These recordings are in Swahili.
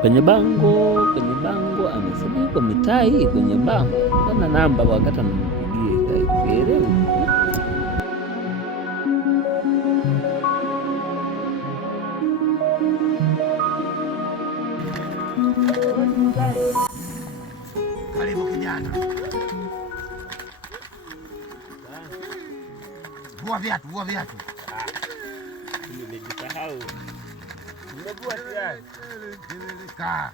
Kwenye bango amesema iko mitaa hii kwenye bango. Kana namba wakati anampigia ikaelewe. Karibu kijana. Vua viatu. Nimejisahau. Nimevua tayari. Kaa.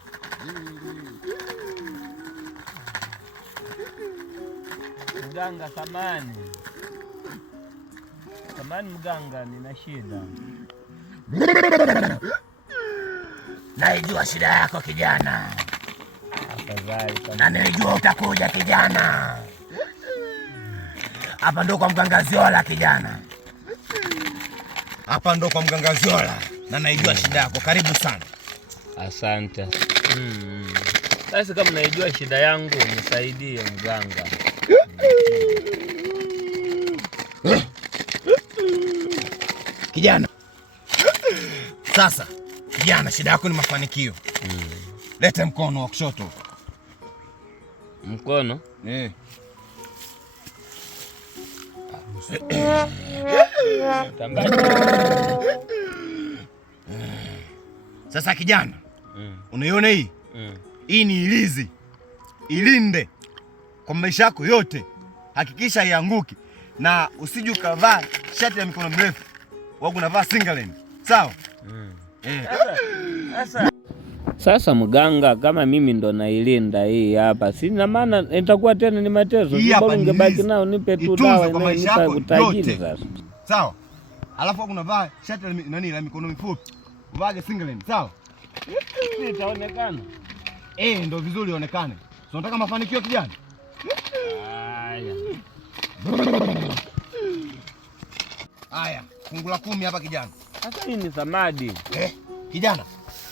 Mganga samani mganga, nina shida. Naijua shida yako kijana. Afadhali na nilijua utakuja kijana. Hapa ndo kwa mganga Ziola kijana. Hapa ndo kwa mganga Ziola na naijua shida yako. Karibu sana. Asante. Basi kama naijua shida yangu nisaidie mganga. Kijana. Sasa kijana, shida yako ni mafanikio. Lete mkono wa kushoto. Mkono? Sasa kijana, unaiona hii? Hii ni ilizi. Ilinde kwa maisha yako yote. Hakikisha ianguki na usije ukavaa shati ya mikono mirefu. Wewe unavaa singlet. Sawa? Sasa mganga, kama mimi ndo nailinda hii hapa, sina maana itakuwa tena ni mateso. Bora ungebaki nao, nipe tu dawa inayonipa utajiri sasa. Sawa? Alafu unavaa shati la mikono mifupi. Uvaa singlet, sawa? Itaonekana. Ndio vizuri ionekane. So unataka mafanikio kijana? Haya, fungu la 10 hapa kijana. Sasa hii ni samadi. Kijana,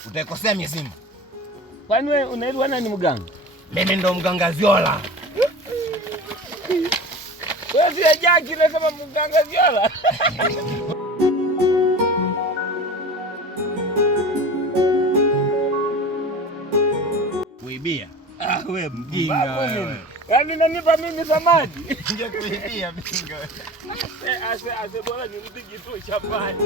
utaikosea mizimu. Kwani wewe unaitwa nani mganga? Mimi ndo mganga Ziola. Wewe si Jaki na kama mganga Ziola. Kuibia. Wewe mjinga wewe. Yaani unanipa mimi samadi? Nje kuibia mjinga wewe. Ase bora nirudi kituo cha pale.